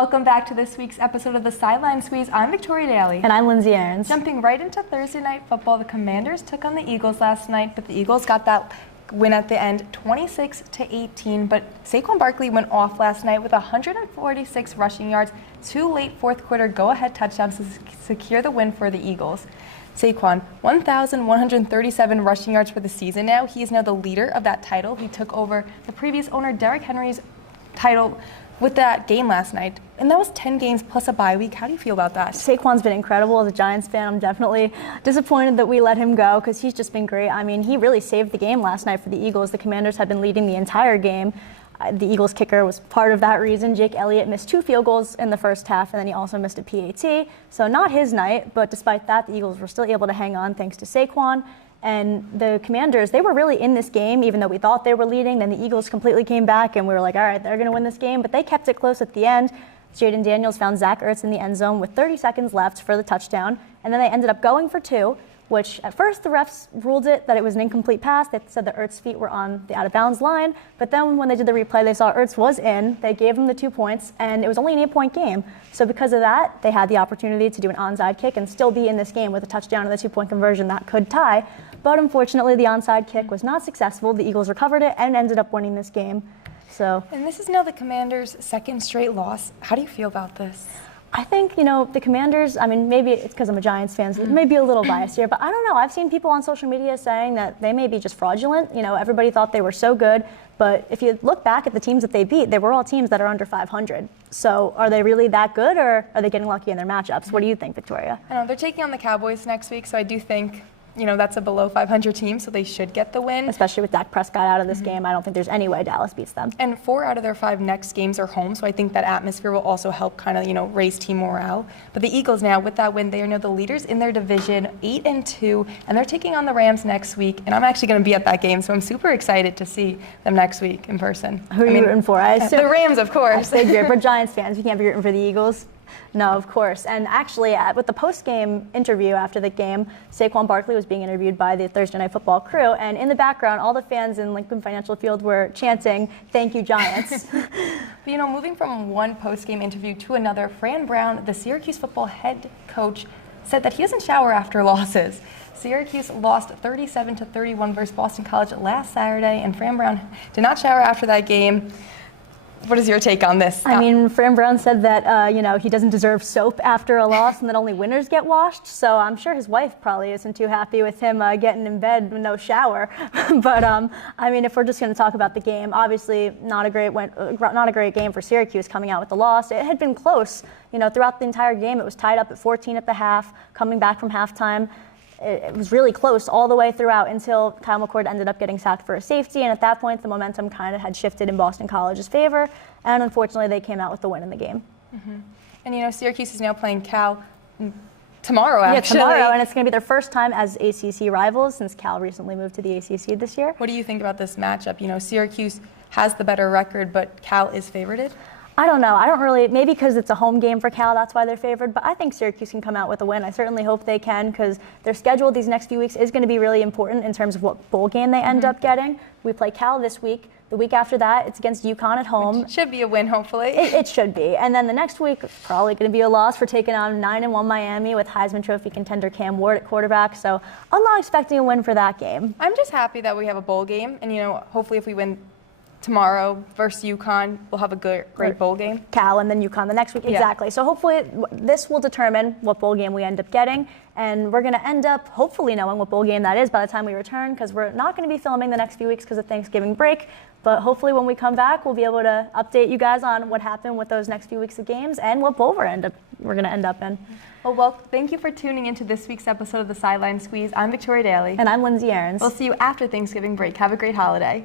Welcome back to this week's episode of the Sideline Squeeze. I'm Victoria Daly. And I'm Lindsay Aarons. Jumping right into Thursday night football, the Commanders took on the Eagles last night, but the Eagles got that win at the end, 26-18. But Saquon Barkley went off last night with 146 rushing yards, 2 late fourth quarter go-ahead touchdowns to secure the win for the Eagles. Saquon, 1,137 rushing yards for the season now. He is now the leader of that title. He took over the previous owner, Derrick Henry's title with that game last night. And that was 10 games plus a bye week. How do you feel about that? Saquon's been incredible. As a Giants fan, I'm definitely disappointed that we let him go because he's just been great. I mean, he really saved the game last night for the Eagles. The Commanders had been leading the entire game. The Eagles kicker was part of that reason. Jake Elliott missed 2 field goals in the first half, and then he also missed a PAT. So not his night, but despite that, the Eagles were still able to hang on thanks to Saquon. And the Commanders, they were really in this game, even though we thought they were leading. Then the Eagles completely came back, and we were like, all right, they're going to win this game. But they kept it close at the end. Jaden Daniels found Zach Ertz in the end zone with 30 seconds left for the touchdown. And then they ended up going for 2, which at first the refs ruled it that it was an incomplete pass. They said that Ertz's feet were on the out-of-bounds line. But then when they did the replay, they saw Ertz was in. They gave him the 2 points, and it was only an 8-point game. So because of that, they had the opportunity to do an onside kick and still be in this game with a touchdown and the 2-point conversion that could tie. But unfortunately, the onside kick was not successful. The Eagles recovered it and ended up winning this game. And this is now the Commanders' second straight loss. How do you feel about this? I think, the Commanders, I mean, maybe it's because I'm a Giants fan, so maybe a little biased here, but I don't know. I've seen people on social media saying that they may be just fraudulent. Everybody thought they were so good, but if you look back at the teams that they beat, they were all teams that are under 500. So are they really that good, or are they getting lucky in their matchups? What do you think, Victoria? I know they're taking on the Cowboys next week, so I do think that's a below 500 team, so they should get the win. Especially with Dak Prescott out of this game, I don't think there's any way Dallas beats them. And 4 out of their 5 next games are home, so I think that atmosphere will also help kind of, raise team morale. But the Eagles now, with that win, they are now the leaders in their division, 8-2, and they're taking on the Rams next week. And I'm actually going to be at that game, so I'm super excited to see them next week in person. Who are you rooting for? I assume the Rams, of course. I figured. We're Giants fans. We can't be rooting for the Eagles. No, of course. And actually, with the post-game interview after the game, Saquon Barkley was being interviewed by the Thursday Night Football crew. And in the background, all the fans in Lincoln Financial Field were chanting, "Thank you, Giants." But, moving from one post-game interview to another, Fran Brown, the Syracuse football head coach, said that he doesn't shower after losses. Syracuse lost 37-31 versus Boston College last Saturday, and Fran Brown did not shower after that game. What is your take on this? I mean, Fran Brown said that, he doesn't deserve soap after a loss and that only winners get washed. So I'm sure his wife probably isn't too happy with him getting in bed with no shower. But, if we're just going to talk about the game, obviously not a great game for Syracuse coming out with the loss. It had been close. Throughout the entire game, it was tied up at 14 at the half, coming back from halftime. It was really close all the way throughout until Kyle McCord ended up getting sacked for a safety. And at that point, the momentum kind of had shifted in Boston College's favor. And unfortunately, they came out with the win in the game. Mm-hmm. And, Syracuse is now playing Cal tomorrow, actually. Yeah, tomorrow. And it's going to be their first time as ACC rivals since Cal recently moved to the ACC this year. What do you think about this matchup? Syracuse has the better record, but Cal is favorited? I don't know. I don't really, maybe because it's a home game for Cal, that's why they're favored. But I think Syracuse can come out with a win. I certainly hope they can because their schedule these next few weeks is going to be really important in terms of what bowl game they end up getting. We play Cal this week. The week after that, it's against UConn at home. Which should be a win, hopefully. It should be. And then the next week, it's probably going to be a loss for taking on 9-1 Miami with Heisman Trophy contender Cam Ward at quarterback. So I'm not expecting a win for that game. I'm just happy that we have a bowl game. And, hopefully if we win tomorrow versus UConn, we'll have a great bowl game. Cal and then UConn the next week, exactly. Yeah. So hopefully this will determine what bowl game we end up getting, and we're going to end up hopefully knowing what bowl game that is by the time we return, because we're not going to be filming the next few weeks because of Thanksgiving break. But hopefully when we come back, we'll be able to update you guys on what happened with those next few weeks of games and what bowl we're going to end up in. Well, thank you for tuning into this week's episode of the Sideline Squeeze. I'm Victoria Daly. And I'm Lindsay Aarons. We'll see you after Thanksgiving break. Have a great holiday.